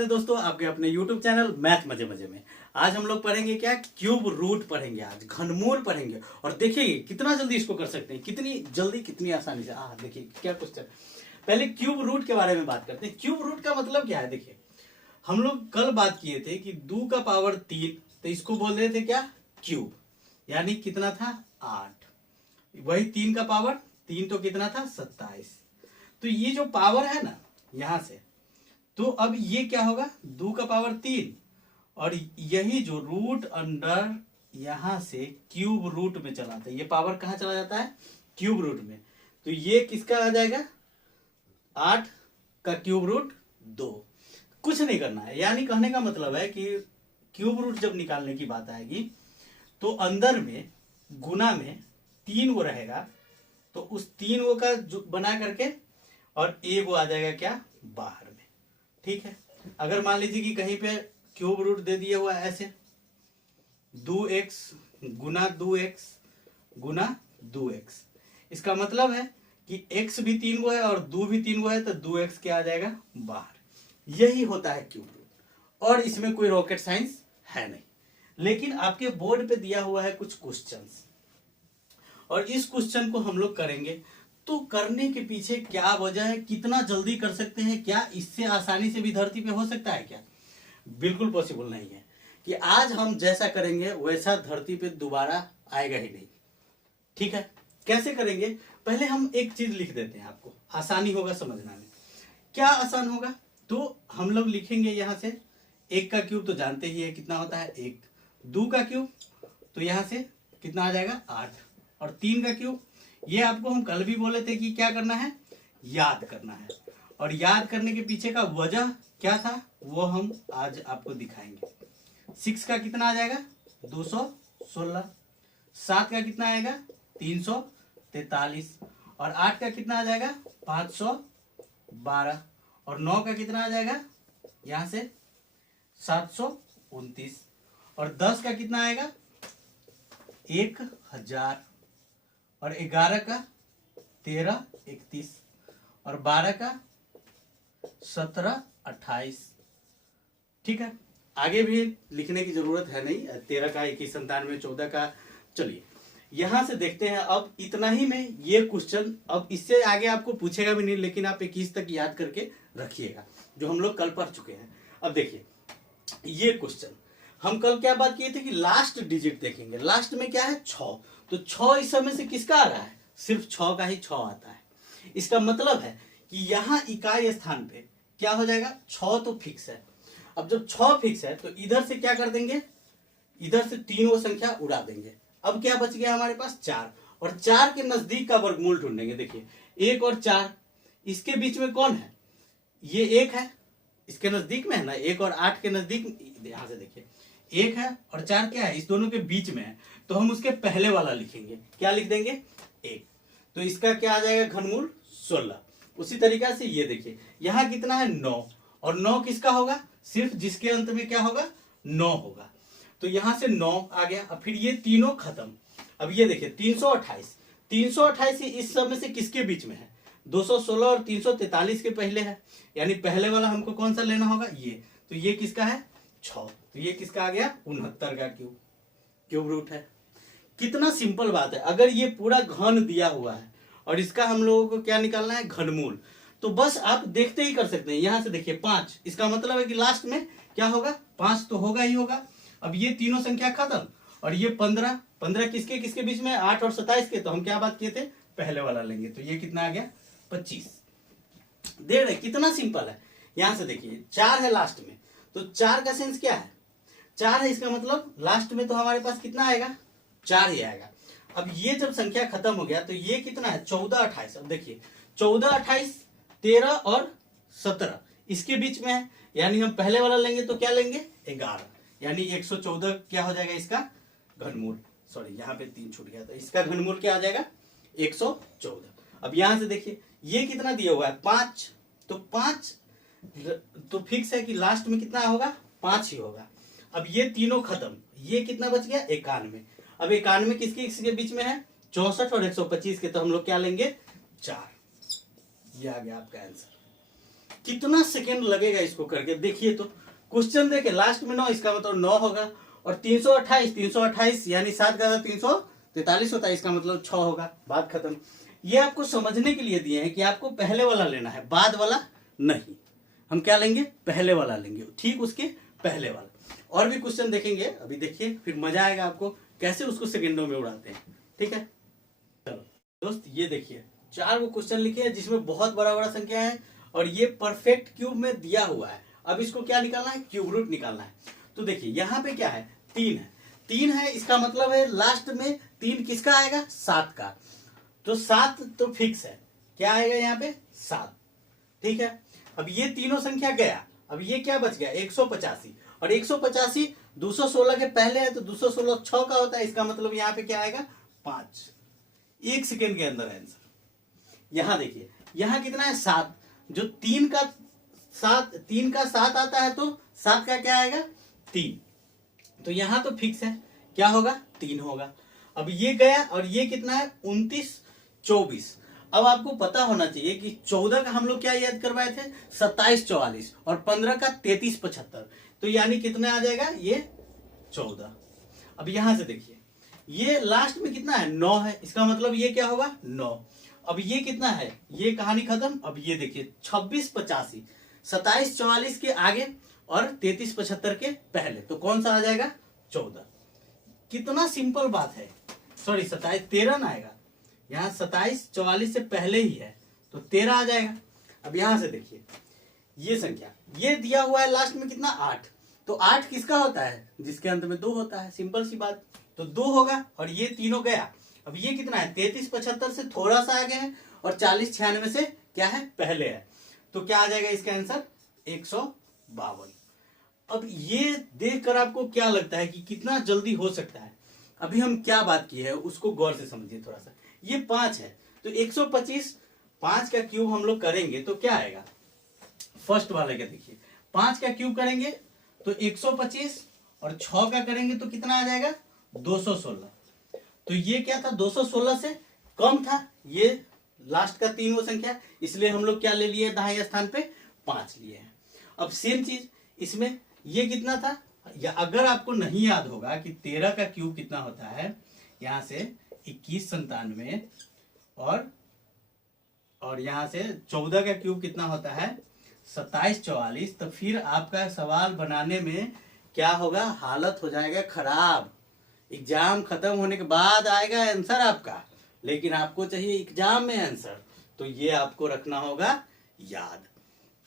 स्वागत है दोस्तों आपके अपने YouTube चैनल मैथ मजे मजे में। आज हम लोग पढ़ेंगे क्या, क्यूब रूट पढ़ेंगे, आज घनमूल पढ़ेंगे। और देखिए कितना जल्दी इसको कर सकते हैं, कितनी जल्दी कितनी आसानी से। देखिए क्या क्वेश्चन। पहले क्यूब रूट के बारे में बात करते हैं। क्यूब रूट का मतलब क्या है। देखिए हम लोग कल बात किए थे कि 2 का पावर 3, तो इसको बोल रहे थे क्या, क्यूब। यानी कितना था 8, वही 3 का पावर 3 तो कितना था 27। तो ये जो पावर है ना यहां से, तो अब ये क्या होगा 2 का पावर 3, और यही जो रूट अंडर यहां से क्यूब रूट में चला जाता है। ये पावर कहां चला जाता है, क्यूब रूट में। तो ये किसका आ जाएगा 8 का क्यूब रूट 2। कुछ नहीं करना है, यानी कहने का मतलब है कि क्यूब रूट जब निकालने की बात आएगी तो अंदर में गुना में 3 गो रहेगा, तो उस 3 गो का जो बना करके और ए गो आ जाएगा क्या बाहर में। ठीक है। अगर मान लीजिए कि कहीं पे क्यूब रूट दे दिया हुआ है ऐसे 2x गुना 2x गुना 2x, इसका मतलब है कि x भी 3 गो है और 2 भी 3 गो है, तो 2x क्या आ जाएगा बाहर। यही होता है क्यूब रूट, और इसमें कोई रॉकेट साइंस है नहीं। लेकिन आपके बोर्ड पे दिया हुआ है कुछ क्वेश्चंस, और इस क्वेश्चन को हम लोग करेंगे। तो करने के पीछे क्या वजह है, कितना जल्दी कर सकते हैं, क्या इससे आसानी से भी धरती पे हो सकता है क्या? बिल्कुल पॉसिबल नहीं है कि आज हम जैसा करेंगे वैसा धरती पे दोबारा आएगा ही नहीं। ठीक है, कैसे करेंगे, पहले हम एक चीज लिख देते हैं, आपको आसानी होगा समझना में। क्या आसान होगा, तो हम लोग लिखेंगे यहां से 1 का क्यूब तो जानते ही है कितना होता है 1, 2 का क्यूब तो यहां से कितना आ जाएगा 8, और 3 का क्यूब ये आपको हम कल भी बोले थे कि क्या करना है, याद करना है। और याद करने के पीछे का वजह क्या था वो हम आज आपको दिखाएंगे। 6 का कितना आ जाएगा 216, 7 का कितना आएगा 343, और 8 का कितना आ जाएगा 512, और 9 का कितना आ जाएगा यहां से 729, और 10 का कितना आएगा 1000, और 11 का 1331, और 12 का 1728। ठीक है, आगे भी लिखने की जरूरत है नहीं, 13 का 2197, 14 का। चलिए यहां से देखते हैं। अब इतना ही में ये क्वेश्चन, अब इससे आगे आपको पूछेगा भी नहीं, लेकिन आप 21 तक याद करके रखिएगा जो हम लोग कल पढ़ चुके हैं। अब देखिए ये क्वेश्चन, हम कल क्या बात किए थे कि लास्ट डिजिट देखेंगे। लास्ट में क्या है 6, तो 6 इस समय से किसका आ रहा है, सिर्फ 6 का ही 6 आता है। इसका मतलब है कि यहां इकाई स्थान पे क्या हो जाएगा 6 तो फिक्स है। अब जब 6 फिक्स है तो इधर से क्या कर देंगे, इधर से 3 संख्या उड़ा देंगे। अब क्या बच गया हमारे पास 4, और 4 के नजदीक का वर्गमूल ढूंढेंगे। देखिए 1 और 4 इसके बीच में कौन है, ये 1 है, इसके नजदीक में है ना, 1 और 8 के नजदीक। यहां से देखिए 1 है और 4 क्या है, इस दोनों के बीच में है, तो हम उसके पहले वाला लिखेंगे। क्या लिख देंगे 1, तो इसका क्या आ जाएगा घनमूल 16। उसी तरीका से ये देखिए यहां कितना है 9, और 9 किसका होगा, सिर्फ जिसके अंत में क्या होगा 9 होगा, तो यहां से 9 आ गया। अब फिर ये तीनों खत्म। अब ये देखिए 328, 328 इस सब में से किसके बीच में है, 216 और 343 के पहले है, यानी पहले वाला हमको कौन सा लेना होगा ये, तो ये किसका है 6, तो ये किसका आ गया 69 का क्यूब रूट है। कितना सिंपल बात है। अगर ये पूरा घन दिया हुआ है और इसका हम लोगों को क्या निकालना है घनमूल, तो बस आप देखते ही कर सकते हैं। यहां से देखिए 5, इसका मतलब है कि लास्ट में क्या होगा 5 तो होगा ही होगा। अब ये तीनों संख्या खत्म, और ये 15, 15 किसके किसके बीच में 8 और 27 के, तो हम क्या बात किए थे पहले वाला लेंगे, तो ये कितना आ गया 25। देख रहे कितना सिंपल है। यहां से देखिए 4 है लास्ट में, तो 4 का सेंस क्या है 4 है, इसका मतलब लास्ट में तो हमारे पास कितना आएगा 4 ही आएगा। अब ये जब संख्या खत्म हो गया तो ये कितना है 14 28। अब देखिए 14 28 13 और 17 इसके बीच में है, यानी हम पहले वाला लेंगे तो क्या लेंगे 11, यानी 114 क्या हो जाएगा इसका घनमूल। सॉरी यहाँ पे 3 छूट गया, तो इसका घनमूल क्या आ जाएगा 114। अब यहां से देखिए ये कितना दिया हुआ है 5, तो 5 तो फिक्स है कि लास्ट में कितना होगा 5 ही होगा। अब ये तीनों खत्म, ये कितना बच गया 91। अब 91 किसके किसके बीच में है 64 और 125 के, तो हम लोग क्या लेंगे 4। ये आ गया आपका आंसर। कितना सेकेंड लगेगा इसको करके देखिए। तो क्वेश्चन देखे लास्ट में 9, इसका मतलब 9 होगा, और 328 यानी 7 का 343 होता है, इसका मतलब 6 होगा। बात खत्म। ये आपको समझने के लिए दिए हैं कि आपको पहले वाला लेना है, बाद वाला नहीं। हम क्या लेंगे? पहले वाला लेंगे, ठीक उसके पहले वाला। और भी क्वेश्चन देखेंगे, अभी देखिए, फिर मजा आएगा आपको कैसे उसको सेकेंडों में उड़ाते हैं। ठीक है, चलो दोस्त, ये देखिए 4 वो क्वेश्चन लिखे हैं जिसमें बहुत बड़ा बड़ा संख्या है, और ये परफेक्ट क्यूब में दिया हुआ है। अब इसको क्या निकालना है? क्यूब रूट निकालना है। तो देखिए यहाँ पे क्या है? 3 है। 3 है, इसका मतलब है लास्ट में 3 किसका आएगा? 7 का। तो 7 तो फिक्स है, क्या आएगा यहाँ पे? 7। ठीक है, अब ये तीनों संख्या गया, अब ये क्या बच गया? 185, और 185 216 के पहले है, तो 216 6 का होता है, इसका मतलब यहाँ पे क्या आएगा? 5। 1 सेकेंड के अंदर आंसर। यहां देखिए, यहां कितना है? 7। जो 3 का 7 आता है, तो 7 का क्या आएगा? 3। तो यहां तो फिक्स है, क्या होगा? 3 होगा। अब ये गया, और ये कितना है? 29 24। अब आपको पता होना चाहिए कि 14 का हम लोग क्या याद करवाए थे? 27 44, और 15 का 33 75। तो यानी कितना आ जाएगा? ये 14। अब यहां से देखिए, ये लास्ट में कितना है? 9 है, इसका मतलब ये क्या होगा? 9। अब ये कितना है? ये कहानी खत्म। अब ये देखिए 26 85, 27 44 के आगे और 33 75 के पहले, तो कौन सा आ जाएगा? 14। कितना सिंपल बात है। सॉरी 27 13 ना आएगा, यहाँ 27 44 से पहले ही है, तो 13 आ जाएगा। अब यहां से देखिए, ये संख्या ये दिया हुआ है लास्ट में कितना? 8। तो 8 किसका होता है? जिसके अंत में 2 होता है, सिंपल सी बात। तो 2 होगा, और ये तीनों गया। अब ये कितना है? 33 75 से थोड़ा सा आगे है, और 40 96 से क्या है? पहले है। तो क्या आ जाएगा इसका आंसर? 152। अब ये देखकर आपको क्या लगता है कि कितना जल्दी हो सकता है? अभी हम क्या बात की है उसको गौर से समझिए थोड़ा सा। ये 5 है, तो 125 5 का क्यूब हम लोग करेंगे तो क्या आएगा? फर्स्ट वाले का देखिए, 5 का क्यूब करेंगे तो 125, और 6 का करेंगे तो कितना आ जाएगा? 216। तो ये क्या था? 216 से कम था, ये लास्ट का 3 वो संख्या, इसलिए हम लोग क्या ले लिए? दाहिने स्थान पे 5 लिए हैं। अब सेम चीज इसमें, ये कितना था? या अगर आपको नहीं याद होगा कि 13 का क्यूब कितना होता है, यहां से 21 97, और यहां से 14 का क्यूब कितना होता है? 27 44। तो फिर आपका सवाल बनाने में क्या होगा? हालत हो जाएगा खराब। एग्जाम खत्म होने के बाद आएगा आंसर आपका, लेकिन आपको चाहिए एग्जाम में आंसर, तो ये आपको रखना होगा याद।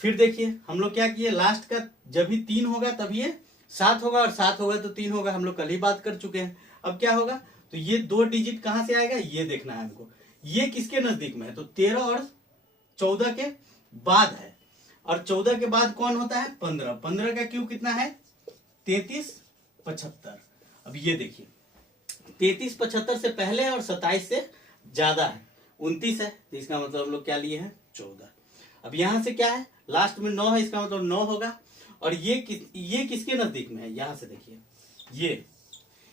फिर देखिए हम लोग क्या किए, लास्ट का जब भी 3 होगा तब ये 7 होगा, और 7 होगा तो 3 होगा, हम लोग कल ही बात कर चुके हैं। अब क्या होगा? तो ये 2 डिजिट कहां से आएगा ये देखना है हमको। ये किसके नजदीक में है? तो 13 और 14 के बाद है, और 14 के बाद कौन होता है? 15। 15 का क्यूब कितना है? 33 75। अब ये देखिए 33 75 से पहले है, और 27 से ज्यादा है, 29 है, इसका मतलब हम लोग क्या लिए हैं? 14। अब यहां से क्या है? लास्ट में 9 है, इसका मतलब 9 होगा। और ये किसके नजदीक में है? यहां से देखिए,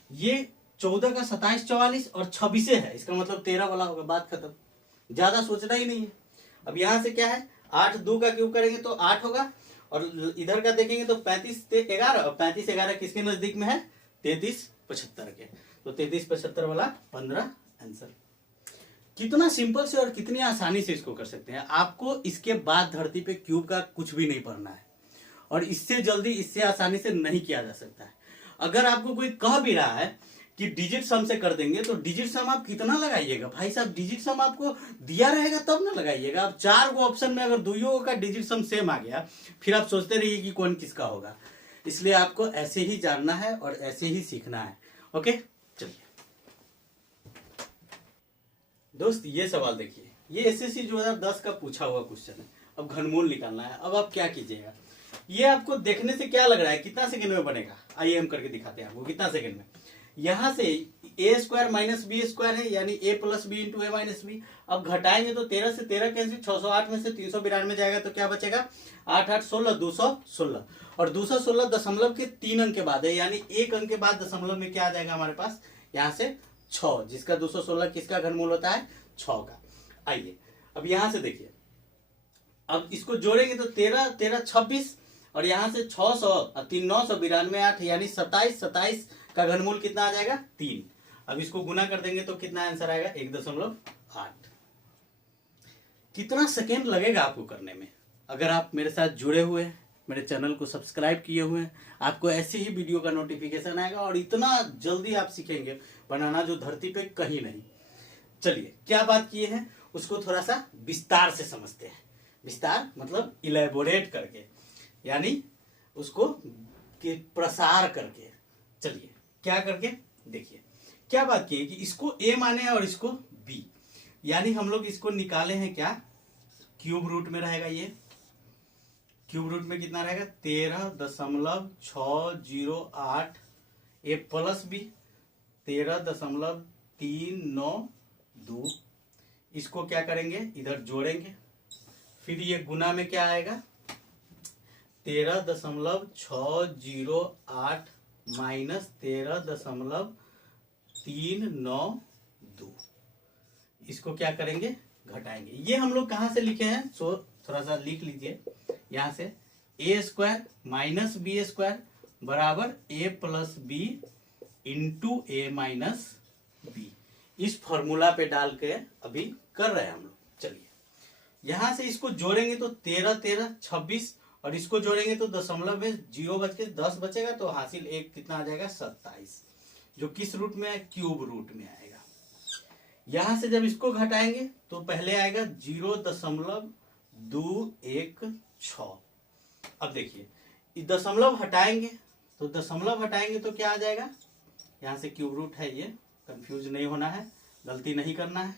ये 14 का 27 44 और 26 है, इसका मतलब 13 वाला होगा। बात खत्म, ज्यादा सोचना ही नहीं है। अब यहां से क्या है? 8 2 का क्यूब करेंगे तो 8 होगा, और इधर का देखेंगे तो 35 11, और 35 11 किसके नजदीक में है? 33 75 के। तो 33 75 वाला 15 आंसर। कितना सिंपल से और कितनी आसानी से इसको कर सकते हैं। आपको इसके बाद धरती पे क्यूब का कुछ भी नहीं पढ़ना है, और इससे जल्दी इससे आसानी से नहीं किया जा सकता है। अगर आपको कोई कह भी रहा है कि डिजिट सम से कर देंगे, तो डिजिट सम आप कितना लगाइएगा भाई साहब? डिजिट सम आपको दिया रहेगा तब ना लगाइएगा। अब 4 गो ऑप्शन में अगर दुइयों का डिजिट सम सेम आ गया, फिर आप सोचते रहिए कि कौन किसका होगा। इसलिए आपको ऐसे ही जानना है और ऐसे ही सीखना है। ओके, चलिए दोस्त, ये सवाल देखिए, ये एसएससी 2010 का पूछा हुआ क्वेश्चन है। अब घनमूल निकालना है। अब आप क्या कीजिएगा, ये आपको देखने से क्या लग रहा है कितना सेकंड में बनेगा? आइए हम करके दिखाते हैं आपको कितना सेकंड में। यहां से a square minus B square है, यानी a plus B into A minus B. अब घटाएंगे तो 13 से 13 कैंसिल, 608 में से 392 जाएगा, तो क्या बचेगा? 8 8 16 216, और 216 दशमलव के 3 अंक के बाद है, यानी 1 अंक के बाद दशमलव में क्या आ जाएगा हमारे पास? यहाँ से 6, जिसका 216 किसका घनमूल होता है? 6 का। आइए अब यहां से देखिए, अब इसको जोड़ेंगे तो 13 13 26 और यहाँ से 600 और 3 992 8 यानी 27 27 का घनमूल कितना आ जाएगा 3। अब इसको गुना कर देंगे तो कितना आंसर आएगा 1.8। कितना सेकेंड लगेगा आपको करने में? अगर आप मेरे साथ जुड़े हुए हैं, मेरे चैनल को सब्सक्राइब किए हुए हैं, आपको ऐसे ही वीडियो का नोटिफिकेशन आएगा और इतना जल्दी आप सीखेंगे बनाना जो धरती पे कहीं नहीं। चलिए क्या बात किए हैं उसको थोड़ा सा विस्तार से समझते हैं। विस्तार मतलब इलेबोरेट करके, यानी उसको प्रसार करके। चलिए क्या करके देखिए क्या बात की है कि इसको ए माने और इसको बी, यानी हम लोग इसको निकाले हैं क्या, क्यूब रूट में रहेगा। ये क्यूब रूट में कितना रहेगा 13.608 ए प्लस बी 13.392। इसको क्या करेंगे इधर जोड़ेंगे, फिर ये गुना में क्या आएगा 13.608 माइनस 13.392। इसको क्या करेंगे घटाएंगे। ये हम लोग कहां से लिखे हैं सो थोड़ा सा लिख लीजिए यहां से, ए स्क्वायर माइनस बी स्क्वायर बराबर ए plus B into A minus B. इस फॉर्मूला पे डाल के अभी कर रहे हैं हम लोग। चलिए यहां से इसको जोड़ेंगे तो 13 13 26 और इसको जोड़ेंगे तो दशमलव में 0 बच के 10 बचेगा तो हासिल एक कितना आ जाएगा 27, जो किस रूट में है क्यूब रूट में आएगा। यहां से जब इसको घटाएंगे तो पहले आएगा 0.216। अब देखिए दशमलव हटाएंगे तो क्या आ जाएगा, यहां से क्यूब रूट है, ये कंफ्यूज नहीं होना है, गलती नहीं करना है।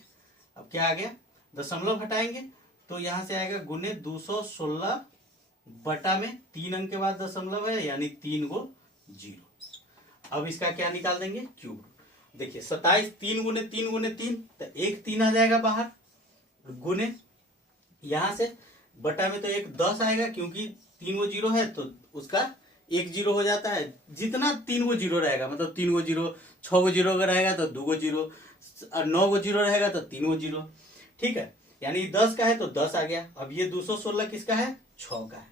अब क्या आ गया दशमलव हटाएंगे तो यहां से आएगा गुने 216 बटा में 3 अंक के बाद दशमलव है यानी 3 गो 0। अब इसका क्या निकाल देंगे क्यूब रूट। देखिए 27 3 गुने 3 गुने 3 तो एक 3 आ जाएगा बाहर, गुने यहां से बटा में तो एक 10 आएगा क्योंकि 3 गो 0 है तो उसका 1 0 हो जाता है। जितना 3 गो 0 रहेगा मतलब 3 गो 0, 6 गो 0 अगर रहेगा तो 2 गो 0 और 9 गो 0 रहेगा तो 3 गो 0। ठीक है, यानी 10 का है तो 10 आ गया। अब ये 216 किसका है 6 का है।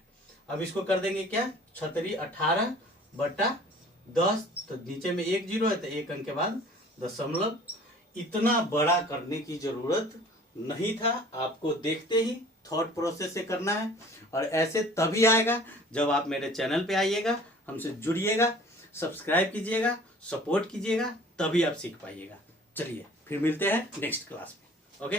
अब इसको कर देंगे क्या 6 18 बटा 10 तो नीचे में 1 0 है तो एक अंक के बाद दशमलव। इतना बड़ा करने की जरूरत नहीं था, आपको देखते ही थॉट प्रोसेस से करना है और ऐसे तभी आएगा जब आप मेरे चैनल पे आइएगा, हमसे जुड़िएगा, सब्सक्राइब कीजिएगा, सपोर्ट कीजिएगा, तभी आप सीख पाइएगा। चलिए फिर मिलते हैं नेक्स्ट क्लास में। ओके।